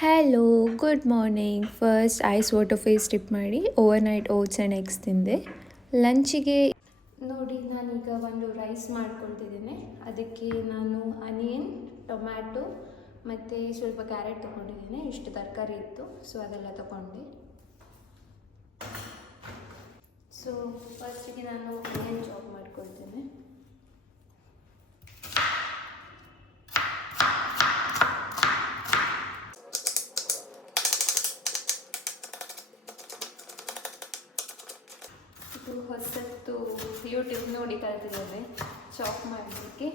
Hello good morning. First ice water face dip ಮಾಡಿ overnight oats and eggs ತಿಂದೆ. ಲಂಚಿಗೆ ನೋಡಿ ನಾನೀಗ ಒಂದು ರೈಸ್ ಮಾಡ್ಕೊಳ್ತಿದ್ದೇನೆ. ಅದಕ್ಕೆ ನಾನು ಅನಿಯನ್, ಟೊಮ್ಯಾಟೊ ಮತ್ತು ಸ್ವಲ್ಪ ಕ್ಯಾರೆಟ್ ತೊಗೊಂಡಿದ್ದೇನೆ. ಇಷ್ಟು ತರಕಾರಿ ಇತ್ತು, ಸೊ ಅದೆಲ್ಲ ತೊಗೊಂಡೆ. ಸೊ ಫಸ್ಟಿಗೆ ನಾನು ಅನಿಯನ್ ಚಾಪ್ ಮಾಡ್ಕೊಳ್ತೇನೆ. ಇದು ಹೊಸತ್ತು ಯೂಟ್ಯೂಬ್ ನೋಡಿ ಕಲ್ತಿದ್ದೇನೆ ಚಾಪ್ ಮಾಡಲಿಕ್ಕೆ.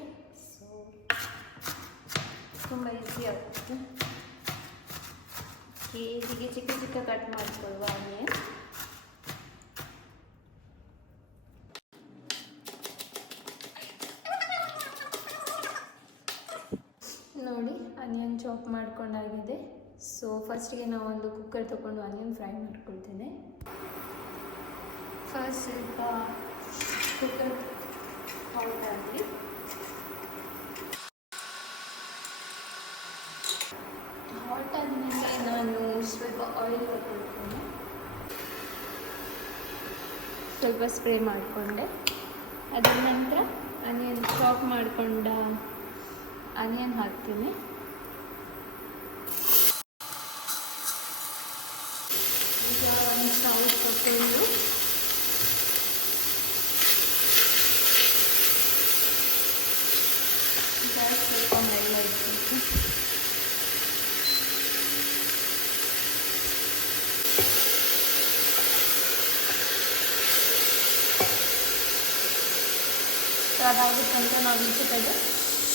ಸೊ ತುಂಬ ಈಸಿ ಆಗುತ್ತೆ. ಹೀಗೆ ಚಿಕ್ಕ ಚಿಕ್ಕ ಕಟ್ ಮಾಡಿಕೊಳ್ಳುವ ಆನಿಯನ್. ನೋಡಿ ಆನಿಯನ್ ಚಾಪ್ ಮಾಡ್ಕೊಂಡಾಗಿದೆ. ಸೊ ಫಸ್ಟಿಗೆ ನಾವು ಒಂದು ಕುಕ್ಕರ್ ತೊಗೊಂಡು ಆನಿಯನ್ ಫ್ರೈ ಮಾಡ್ಕೊಳ್ತೇನೆ. ಫಸ್ಟ್ ಸ್ವಲ್ಪ ಕುಕ್ಕರ್ ಹಾಟ್ ಆಗಲಿ. ಹಾಟ್ ಆದಮೇಲೆ ನಾನು ಸ್ವಲ್ಪ ಆಯಿಲ್ ಹಾಕೊಳ್ತೇನೆ. ಸ್ವಲ್ಪ ಸ್ಪ್ರೇ ಮಾಡಿಕೊಂಡೆ. ಅದರ ನಂತರ ಆನಿಯನ್ ಚಾಪ್ ಮಾಡಿಕೊಂಡ ಆನಿಯನ್ ಹಾಕ್ತೀನಿ. ಈಗ ಒಂದು ಸ್ಟವ್ ತಗೊಂಡು ಗ್ಯಾಸ್ ಸ್ವಲ್ಪ ಮೇಲೆ ಇಡಬೇಕು. ಅದಾಗುತ್ತೆ ಅಂತ ನಾವು ಮಿಕ್ಕಿದಾಗ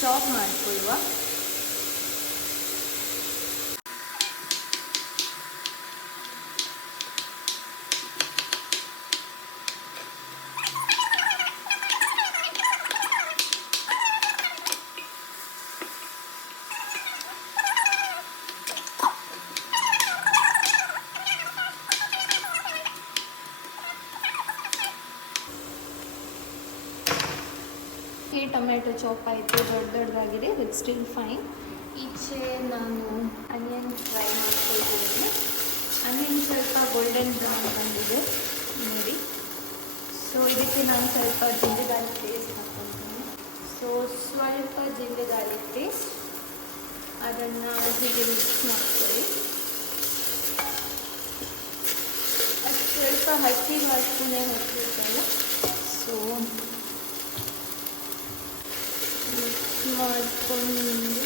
ಚಾಪ್ ಮಾಡಿಕೊಳ್ಳುವ. ಈ ಟೊಮೆಟೊ ಚಾಪ್ ಆಯಿತು, ದೊಡ್ಡದಾಗಿದೆ, ವಿತ್ ಸ್ಟಿಲ್ ಫೈನ್. ಈಚೆ ನಾನು ಆನಿಯನ್ ಫ್ರೈ ಮಾಡ್ಕೊಳ್ತಿದ್ದೀನಿ. ಆನಿಯನ್ ಸ್ವಲ್ಪ ಗೋಲ್ಡನ್ ಬ್ರೌನ್ ಬಂದಿದೆ ನೋಡಿ. ಸೊ ಇದಕ್ಕೆ ನಾನು ಸ್ವಲ್ಪ ಜಿಂಜರ್ ಗಾರ್ಲಿಕ್ ಪೇಸ್ಟ್ ಹಾಕ್ಕೊಳ್ತೀನಿ. ಸೊ ಸ್ವಲ್ಪ ಜಿಂಜರ್ ಗಾರ್ಲಿಕ್ ಪೇಸ್ಟ್, ಅದನ್ನು ಹೀಗೆ ಮಿಕ್ಸ್ ಮಾಡ್ಕೊಳ್ಳಿ. ಅದು ಸ್ವಲ್ಪ ಹಸಿ ವಾಸನೆ ಹೋಗ್ತಿರ್ತಲ್ಲ. ಸೊ ಮಿಕ್ಸ್ ಮಾಡಿಕೊಂಡು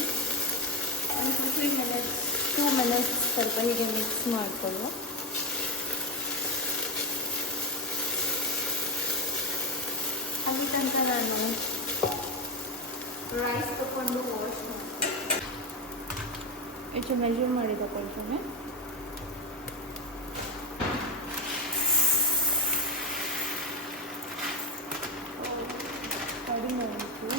ಒಂದು 2 ಮಿನಿಟ್ಸ್ ಸ್ವಲ್ಪ ಹೀಗೆ ಮಿಕ್ಸ್ ಮಾಡಿಕೊಳ್ಳುವ. ಅಲ್ಲಿ ತನಕ ನಾನು ರೈಸ್ ತಗೊಂಡು ವಾಶ್ ಮಾಡ್ತೀನಿ. ಇಷ್ಟು ಮೆಜರ್ ಮಾಡಿ ತಗೊಳ್ತೇನೆ. ಕಡಿಮೆ ಆಯಿತು.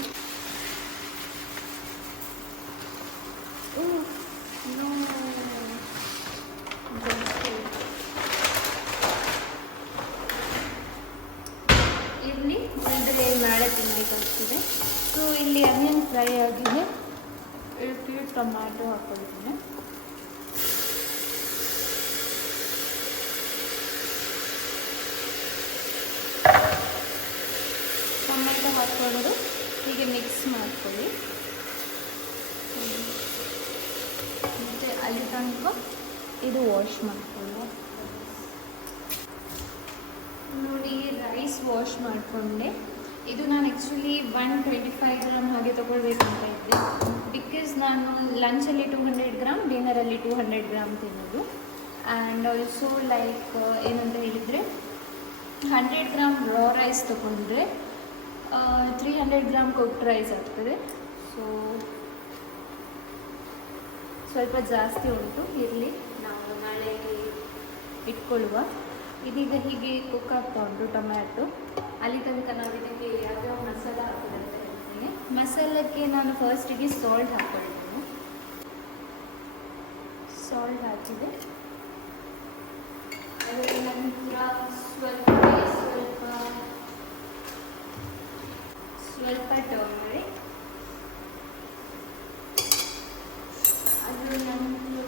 ಇರಲಿ, ಉಳಿದ್ರೆ ನಾಳೆ ತಿನ್ನಬೇಕಾಗ್ತದೆ. ಸೊ ಇಲ್ಲಿ ಆನಿಯನ್ ಫ್ರೈ ಆಗಿದೆ. ಇದಕ್ಕೆ ಟೊಮ್ಯಾಟೊ ಹಾಕ್ಕೊಳ್ತೀನಿ. ಟೊಮ್ಯಾಟೊ ಹಾಕ್ಕೊಂಡು ಹೀಗೆ ಮಿಕ್ಸ್ ಮಾಡ್ಕೊಳ್ಳಿ. ಮತ್ತು ಅಲ್ಲಿ ತನಕ ಇದು ವಾಶ್ ಮಾಡ್ಕೊಳ್ಳಿ. ನೋಡಿ ರೈಸ್ ವಾಶ್ ಮಾಡಿಕೊಂಡೆ. ಇದು ನಾನು ಆ್ಯಕ್ಚುಲಿ 125 ಗ್ರಾಮ್ ಹಾಗೆ ತೊಗೊಳ್ಬೇಕಂತ ಇದ್ದೆ. ಬಿಕಾಸ್ ನಾನು ಲಂಚಲ್ಲಿ 200 ಗ್ರಾಮ್, ಡಿನ್ನರಲ್ಲಿ 200 ಗ್ರಾಮ್ ತಿನ್ನೋದು. ಆ್ಯಂಡ್ ಆಲ್ಸೋ ಲೈಕ್ ಏನಂತ ಹೇಳಿದರೆ 100 ಗ್ರಾಮ್ ರಾ ರೈಸ್ ತೊಗೊಂಡ್ರೆ 300 ಗ್ರಾಮ್ ಕುಕ್ಡ್ ರೈಸ್ ಆಗ್ತದೆ. ಸೊ ಸ್ವಲ್ಪ ಜಾಸ್ತಿ ಉಂಟು. ಇರಲಿ, ನಾವು ನಾಳೆ ಇಟ್ಕೊಳ್ಳುವ. ಇದೀಗ ಹೀಗೆ ಕುಕ್ ಆಗ್ತಾ ಉಂಟು ಟೊಮ್ಯಾಟೊ. ಅಲ್ಲಿ ತನಕ ನಾವು ಇದಕ್ಕೆ ಯಾವ್ಯಾವ ಮಸಾಲ ಹಾಕೋದು ಅಂತ ಹೇಳ್ತೀನಿ. ಮಸಾಲಕ್ಕೆ ನಾನು ಫಸ್ಟಿಗೆ ಸಾಲ್ಟ್ ಹಾಕ್ಕೊಳ್ತೀನಿ. ಸಾಲ್ಟ್ ಹಾಕಿದೆ. ಅದರ ನಂತರ ಸ್ವಲ್ಪ ಟರ್ಮರಿಕ್, ಅದರ ನಂತರ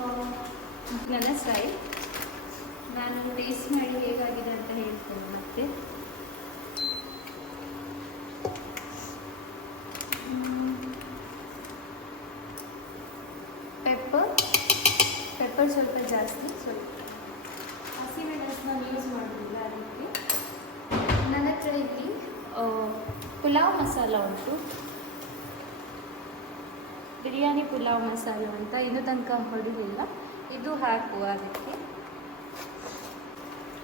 ನನ್ನ ಸ್ಟೈಲ್. ನಾನು ಟೇಸ್ಟ್ ಮಾಡಿ ಹೇಗಾಗಿದೆ ಅಂತ ಹೇಳ್ತೇನೆ ಮತ್ತೆ. ಪೆಪ್ಪರ್ ಸ್ವಲ್ಪ ಜಾಸ್ತಿ, ಸ್ವಲ್ಪ ಹಸಿಮೆಣಸನ್ನ ಯೂಸ್ ಮಾಡೋದಿಲ್ಲ ಅದಕ್ಕೆ. ನನ್ನ ಹತ್ರ ಇಲ್ಲಿ ಪುಲಾವ್ ಮಸಾಲ ಉಂಟು, ಬಿರಿಯಾನಿ ಪುಲಾವ್ ಮಸಾಲ ಅಂತ, ಇನ್ನೂ ತನಕ ಹೊಡಿಲಿಲ್ಲ. ಇದು ಹಾಕುವ ಅದಕ್ಕೆ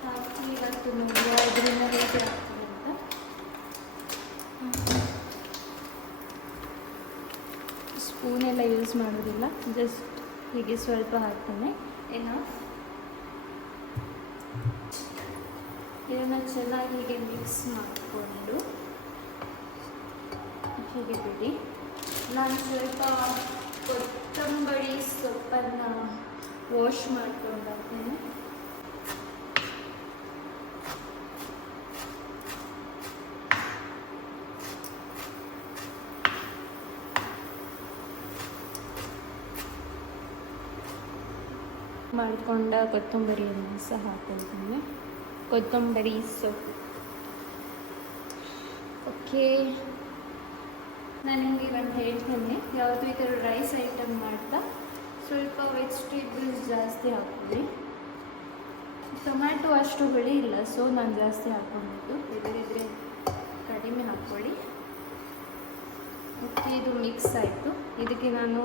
ಹಾಕಿ ಇವತ್ತು ನೋಡಿ ಅದರಿಂದ ಹೇಗೆ ಆಗ್ತದೆ ಅಂತ. ಸ್ಪೂನೆಲ್ಲ ಯೂಸ್ ಮಾಡೋದಿಲ್ಲ, ಜಸ್ಟ್ ಹೀಗೆ ಸ್ವಲ್ಪ ಹಾಕ್ತೇನೆ. ಇದನ್ನು ಚೆನ್ನಾಗಿ ಹೀಗೆ ಮಿಕ್ಸ್ ಮಾಡಿಕೊಂಡು ಹೀಗೆ ಬಿಡಿ. ನಾನು ಸ್ವಲ್ಪ ಕೊತ್ತಂಬರಿ ಸೊಪ್ಪನ್ನು ವಾಶ್ ಮಾಡ್ಕೊಂಡು ಬರ್ತೇನೆ. ಮಾಡಿಕೊಂಡ ಕೊತ್ತಂಬರಿಯನ್ನು ಸಹ ಹಾಕೊಳ್ತೀನಿ, ಕೊತ್ತಂಬರಿ ಸೊಪ್ಪು. ಓಕೆ, ನಾನು ನಿಮಗೆ ಒಂದು ಹೇಳ್ತೇನೆ, ಯಾವುದು ಈ ಥರ ರೈಸ್ ಐಟಮ್ ಮಾಡ್ತಾ ಸ್ವಲ್ಪ ವೆಜಿಟೇಬಲ್ಸ್ ಜಾಸ್ತಿ ಹಾಕ್ಕೊಳ್ಳಿ. ಟೊಮ್ಯಾಟೊ ಅಷ್ಟು ಹುಳಿ ಇಲ್ಲ, ಸೊ ನಾನು ಜಾಸ್ತಿ ಹಾಕ್ಕೊಂಡ್ಬಿಟ್ಟು, ಇದರಿದ್ರೆ ಕಡಿಮೆ ಹಾಕ್ಕೊಳ್ಳಿ. ಓಕೆ, ಇದು ಮಿಕ್ಸ್ ಆಯಿತು. ಇದಕ್ಕೆ ನಾನು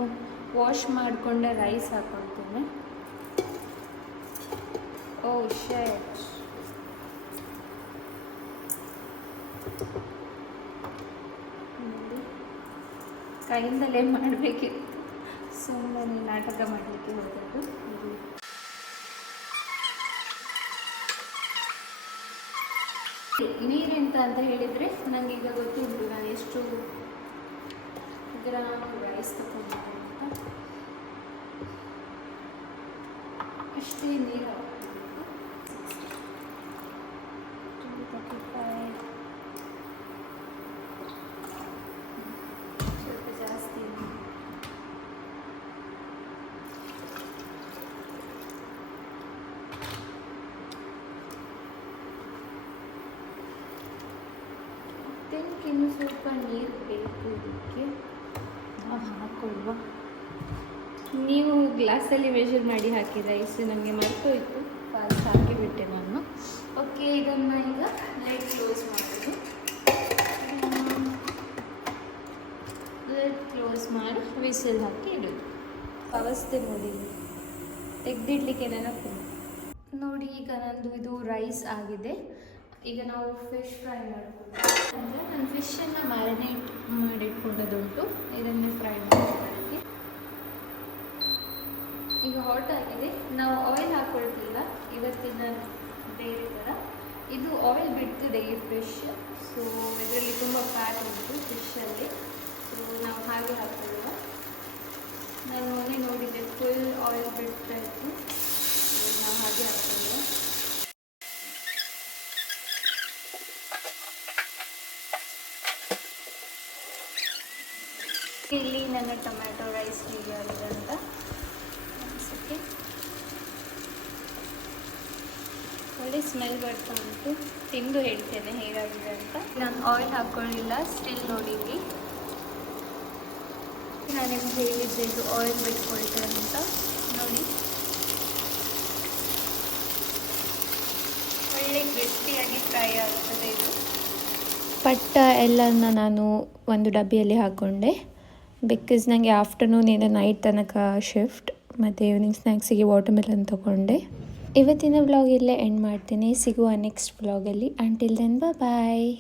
ವಾಶ್ ಮಾಡಿಕೊಂಡ ರೈಸ್ ಹಾಕ್ಕೊಳ್ತೇನೆ. ಓ ಶೇಟ್, ಕೈಯಿಂದಲೇ ಮಾಡಬೇಕಿತ್ತು, ಸುಮ್ಮನೆ ನಾಟಕ ಮಾಡಲಿಕ್ಕೆ ಹೋದದ್ದು. ನೀರೆಂತ ಅಂತ ಹೇಳಿದರೆ ನನಗೀಗ ಗೊತ್ತುಂಟು ನಾನು ಎಷ್ಟು ಗ್ರಾಮ್ ರೈಸ್ ತಗೊಂಡಿದ್ದೆ ಅಂತ. ಅಷ್ಟೇ ನೀರು ಹಾಕಬೇಕು. 235, ಸ್ವಲ್ಪ ಜಾಸ್ತಿ. ಇನ್ನು ಸ್ವಲ್ಪ ನೀರು ಬೇಕು ಇದಕ್ಕೆ, ನಾವು ಹಾಕೊಳ್ಳುವ. ನೀವು ಗ್ಲಾಸಲ್ಲಿ ಮೆಷರ್ ಮಾಡಿ ಹಾಕಿ ರೈಸ್, ನನಗೆ ಮರ್ತೋಯ್ತು, ಫಾಸ್ಟ್ ಹಾಕಿಬಿಟ್ಟೆ ನಾನು. ಓಕೆ, ಇದನ್ನು ಈಗ ಲೈಟ್ ಕ್ಲೋಸ್ ಮಾಡೋದು. ಲೈಟ್ ಕ್ಲೋಸ್ ಮಾಡಿ ವಿಸಿಲ್ ಹಾಕಿ ಇಡೋದು. ಅವಸ್ಥೆ ನೋಡಿ, ತೆಗೆದಿಡ್ಲಿಕ್ಕೆ ನೆನಪು ನೋಡಿ. ಈಗ ನಂದು ಇದು ರೈಸ್ ಆಗಿದೆ. ಈಗ ನಾವು ಫಿಶ್ ಫ್ರೈ ಮಾಡ್ಬೋದು. ಅಂದರೆ ನಾನು ಫಿಶನ್ನು ಮ್ಯಾರಿನೇಟ್ ಮಾಡಿಟ್ಕೊಂಡದುಂಟು, ಇದನ್ನೇ ಫ್ರೈ ಮಾಡೋದಕ್ಕೆ. ಈಗ ಹಾಟ್ ಆಗಿದೆ, ನಾವು ಆಯಿಲ್ ಹಾಕ್ಕೊಳ್ತಿಲ್ಲ ಇವತ್ತಿನ ಬೇರೆ ಥರ. ಇದು ಆಯಿಲ್ ಬಿಡ್ತಿದೆ ಈ ಫಿಶ್, ಸೊ ಇದರಲ್ಲಿ ತುಂಬ ಫ್ಯಾಟ್ ಉಂಟು ಫಿಶಲ್ಲಿ, ಸೊ ನಾವು ಹಾಗೆ ಹಾಕ್ಕೊಳ್ಳುವ. ನಾನು ಮೊನ್ನೆ ನೋಡಿದ್ದೆ, ಫುಲ್ ಆಯಿಲ್ ಬಿಡ್ತಾ ಇತ್ತು, ನಾವು ಹಾಗೆ ಹಾಕ್ಕೊಳ್ಳುವ. ಇಲ್ಲಿ ನನ್ನ ಟೊಮ್ಯಾಟೊ ರೈಸ್ ಹೇಗೆ ಆಗಿದೆ ಅಂತ ಅನಿಸುತ್ತೆ. ಒಳ್ಳೆ ಸ್ಮೆಲ್ ಬರ್ತಾ ಉಂಟು, ತಿಂದು ಹೇಳ್ತೇನೆ ಹೇಗಾಗಿದೆ ಅಂತ. ನಾನು ಆಯಿಲ್ ಹಾಕ್ಕೊಳ್ಳಿಲ್ಲ, ಸ್ಟಿಲ್ ನೋಡಿದ್ವಿ. ನಾನು ನಿಮ್ಗೆ ಹೇಳಿದ್ದೆ ಇದು ಆಯಿಲ್ ಬಿಟ್ಕೊಳ್ತೇನೆ ಅಂತ, ನೋಡಿ ಒಳ್ಳೆ ಕ್ರಿಸ್ಪಿಯಾಗಿ ಫ್ರೈ ಆಗ್ತದೆ ಇದು. ಪಟ್ಟ ಎಲ್ಲನ ನಾನು ಒಂದು ಡಬ್ಬಿಯಲ್ಲಿ ಹಾಕ್ಕೊಂಡೆ, ಬಿಕಾಸ್ ನನಗೆ ಆಫ್ಟರ್ನೂನಿಂದ ನೈಟ್ ತನಕ ಶಿಫ್ಟ್, ಮತ್ತು ಈವ್ನಿಂಗ್ ಸ್ನ್ಯಾಕ್ಸಿಗೆ ವಾಟರ್ಮೆಲನ್ ತೊಗೊಂಡೆ. ಇವತ್ತಿನ ವ್ಲಾಗ್ ಇಲ್ಲೇ ಎಂಡ್ ಮಾಡ್ತೀನಿ. ಸಿಗುವ ನೆಕ್ಸ್ಟ್ ವ್ಲಾಗಲ್ಲಿ. ಅಂಟಿಲ್ ದೆನ್ ಬಾಯ್.